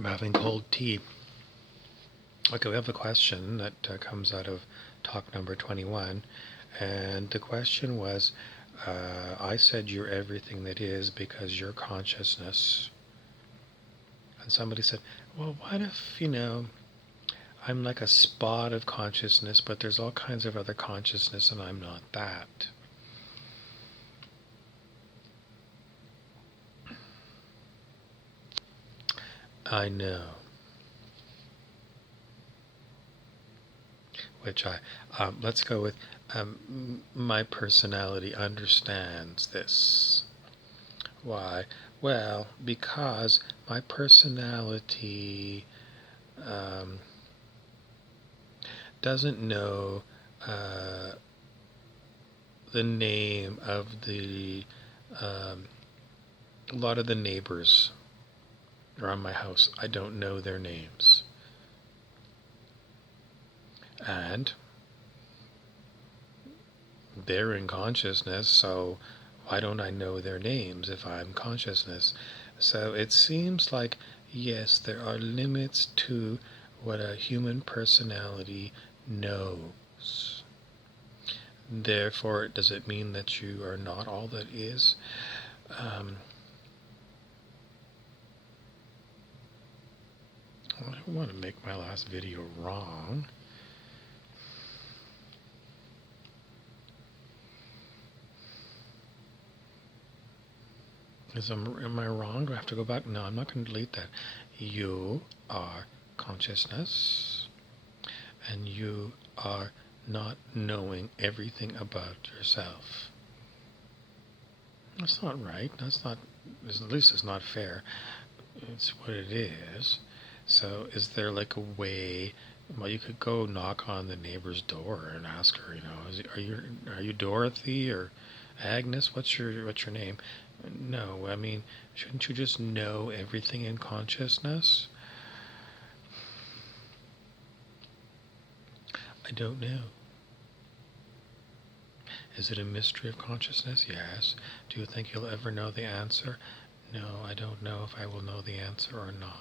I'm having cold tea. Okay, we have a question that comes out of talk number 21. And the question was, I said you're everything that is because you're consciousness. And somebody said, well, what if, I'm like a spot of consciousness, but there's all kinds of other consciousness and I'm not that. I know. Which let's go with, my personality understands this. Why? Well, because my personality doesn't know the name of a lot of the neighbors around my house. I don't know their names. And they're in consciousness, so why don't I know their names if I'm consciousness? So it seems like, yes, there are limits to what a human personality knows. Therefore, does it mean that you are not all that is? I don't want to make my last video wrong. Am I wrong? Do I have to go back? No, I'm not going to delete that. You are consciousness, and you are not knowing everything about yourself. That's not right. That's not, at least it's not fair. It's what it is. So is there like a way, well, you could go knock on the neighbor's door and ask her, are you Dorothy or Agnes? What's your name? No, I mean, shouldn't you just know everything in consciousness? I don't know. Is it a mystery of consciousness? Yes. Do you think you'll ever know the answer? No, I don't know if I will know the answer or not.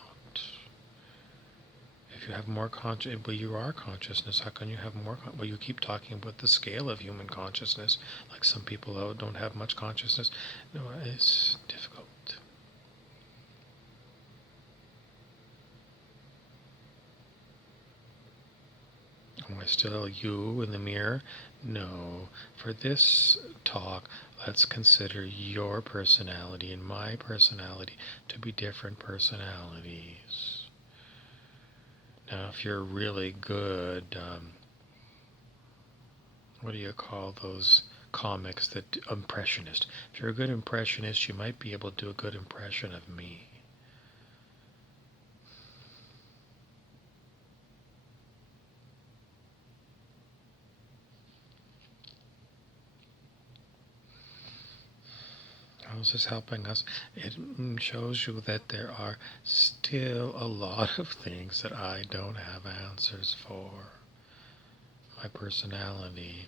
If you have more well, you are consciousness. How can you have more? Well, you keep talking about the scale of human consciousness, like some people don't have much consciousness. No, it's difficult. Am I still you in the mirror? No. For this talk, let's consider your personality and my personality to be different personalities. Now, if you're really good, what do you call those comics that impressionist? If you're a good impressionist, you might be able to do a good impression of me. How is this helping us? It shows you that there are still a lot of things that I don't have answers for. My personality,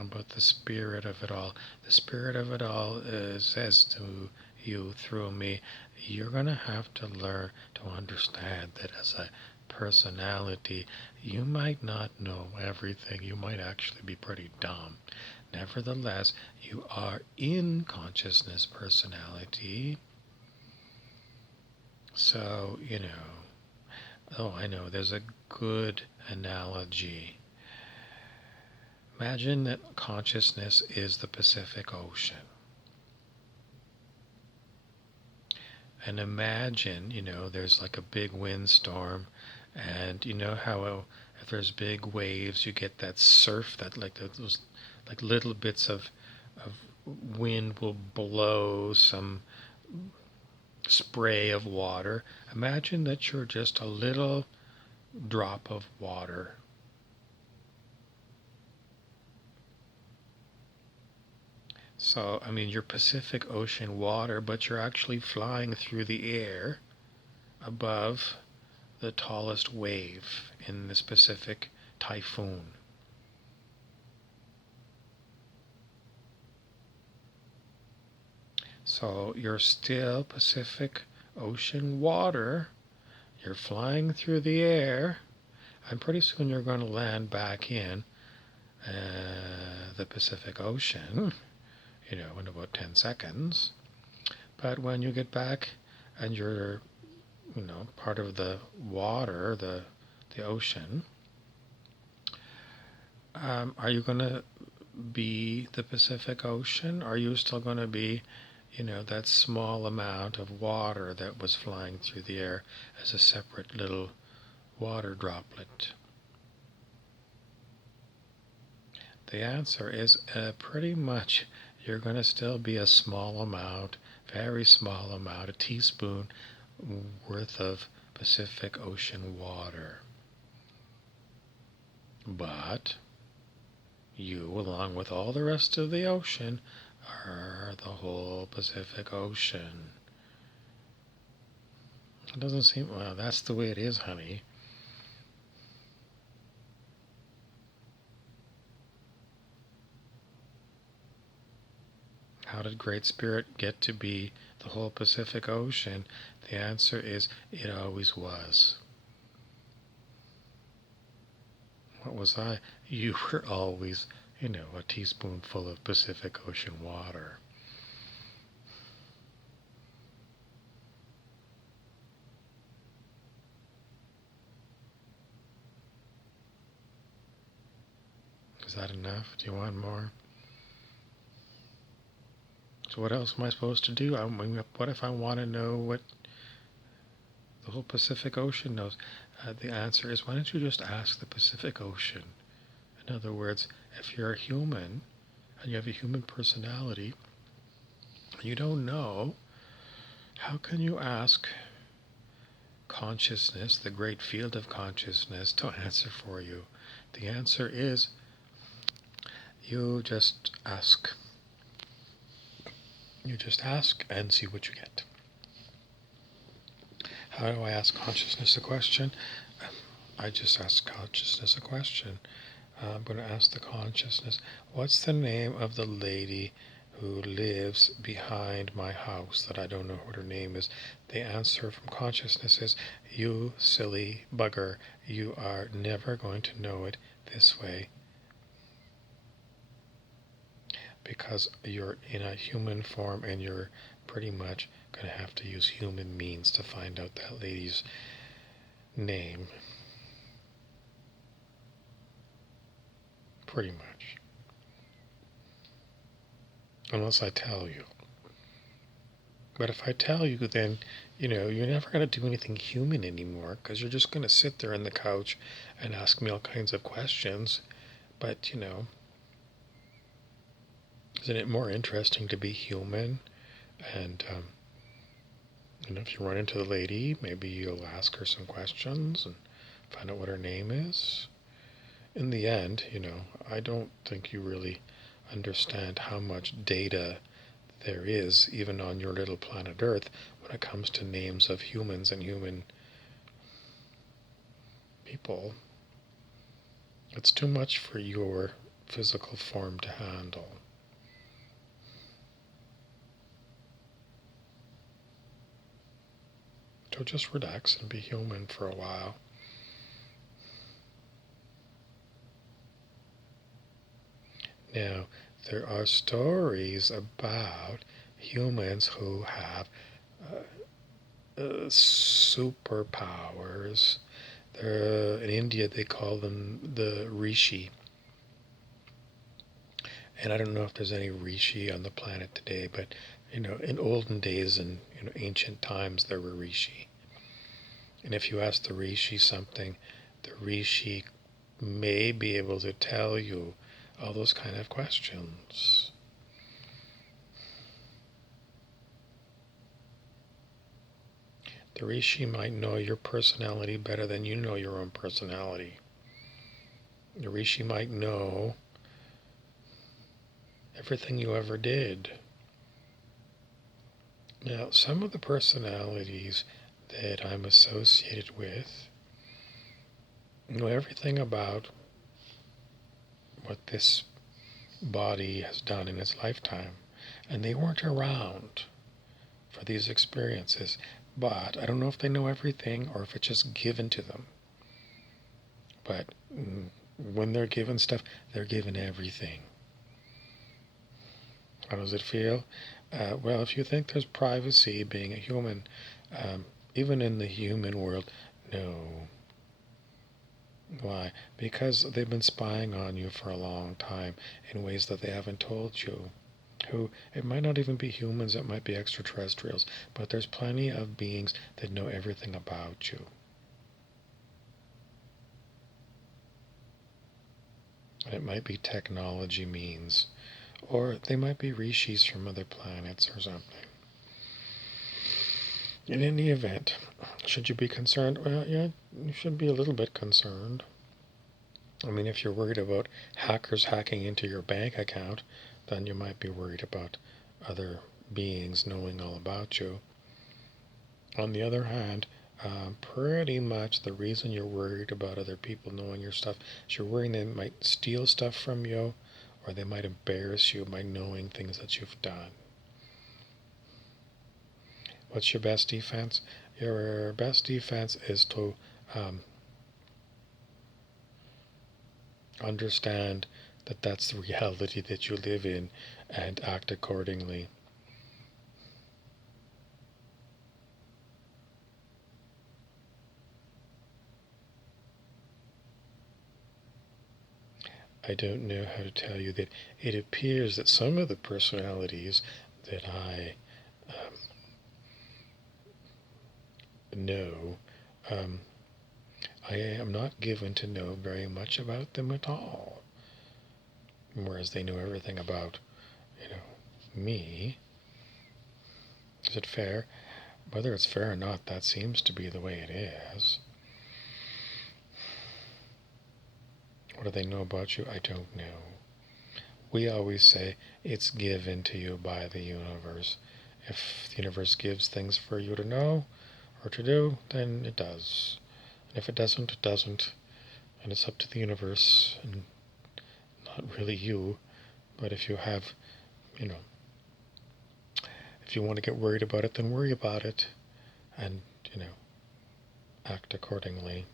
about the spirit of it all. The spirit of it all says to you through me, you're going to have to learn to understand that as a personality, you might not know everything. You might actually be pretty dumb. Nevertheless, you are in consciousness personality. So, oh, I know, there's a good analogy. Imagine that consciousness is the Pacific Ocean. And imagine, there's like a big windstorm, and you know how if there's big waves, you get that surf, that like those like little bits of wind will blow some spray of water. Imagine that you're just a little drop of water. So, I mean, you're Pacific Ocean water, but you're actually flying through the air above the tallest wave in this Pacific typhoon. So you're still Pacific ocean water. You're flying through the air, and pretty soon you're going to land back in the Pacific Ocean, in about 10 seconds. But when you get back and you're, part of the water, the ocean, are you going to be the Pacific Ocean? Or are you still going to be, that small amount of water that was flying through the air as a separate little water droplet? The answer is pretty much you're going to still be a small amount, very small amount, a teaspoon worth of Pacific Ocean water. But you, along with all the rest of the ocean, are the whole Pacific Ocean. It doesn't seem, well, that's the way it is, honey. How did Great Spirit get to be the whole Pacific Ocean? The answer is, it always was. What was I? You were always, a teaspoonful of Pacific Ocean water. Is that enough? Do you want more? So what else am I supposed to do? What if I want to know what the whole Pacific Ocean knows? The answer is, why don't you just ask the Pacific Ocean? In other words, if you're a human and you have a human personality, and you don't know, how can you ask consciousness, the great field of consciousness, to answer for you? The answer is, you just ask. You just ask and see what you get. How do I ask consciousness a question? I just ask consciousness a question. I'm going to ask the consciousness, what's the name of the lady who lives behind my house that I don't know what her name is? The answer from consciousness is, you silly bugger, you are never going to know it this way, because you're in a human form and you're pretty much going to have to use human means to find out that lady's name. Pretty much. Unless I tell you. But if I tell you, then, you're never going to do anything human anymore, because you're just going to sit there on the couch and ask me all kinds of questions. But, isn't it more interesting to be human? And, if you run into the lady, maybe you'll ask her some questions and find out what her name is. In the end, I don't think you really understand how much data there is, even on your little planet Earth, when it comes to names of humans and human people. It's too much for your physical form to handle. So just relax and be human for a while. Now, there are stories about humans who have superpowers. In India, they call them the Rishi. And I don't know if there's any Rishi on the planet today, but in olden days and ancient times, there were Rishi. And if you ask the Rishi something, the Rishi may be able to tell you all those kind of questions. The Rishi might know your personality better than you know your own personality. The Rishi might know everything you ever did. Now, some of the personalities that I'm associated with know everything about what this body has done in its lifetime, and they weren't around for these experiences, But I don't know if they know everything or if it's just given to them. But when they're given stuff, they're given everything. How does it feel? Well, if you think there's privacy being a human, even in the human world, no. Why? Because they've been spying on you for a long time in ways that they haven't told you. Who, it might not even be humans, it might be extraterrestrials, but there's plenty of beings that know everything about you. And it might be technology means, or they might be rishis from other planets or something. In any event, should you be concerned? Well, yeah, you should be a little bit concerned. I mean, if you're worried about hackers hacking into your bank account, then you might be worried about other beings knowing all about you. On the other hand, pretty much the reason you're worried about other people knowing your stuff is you're worrying they might steal stuff from you or they might embarrass you by knowing things that you've done. What's your best defense? Your best defense is to understand that that's the reality that you live in and act accordingly. I don't know how to tell you that it appears that some of the personalities that I know, I am not given to know very much about them at all. Whereas they know everything about, me. Is it fair? Whether it's fair or not, that seems to be the way it is. What do they know about you? I don't know. We always say it's given to you by the universe. If the universe gives things for you to know or to do, then it does. And if it doesn't, it doesn't. And it's up to the universe and not really you. But if you have, if you want to get worried about it, then worry about it and, act accordingly.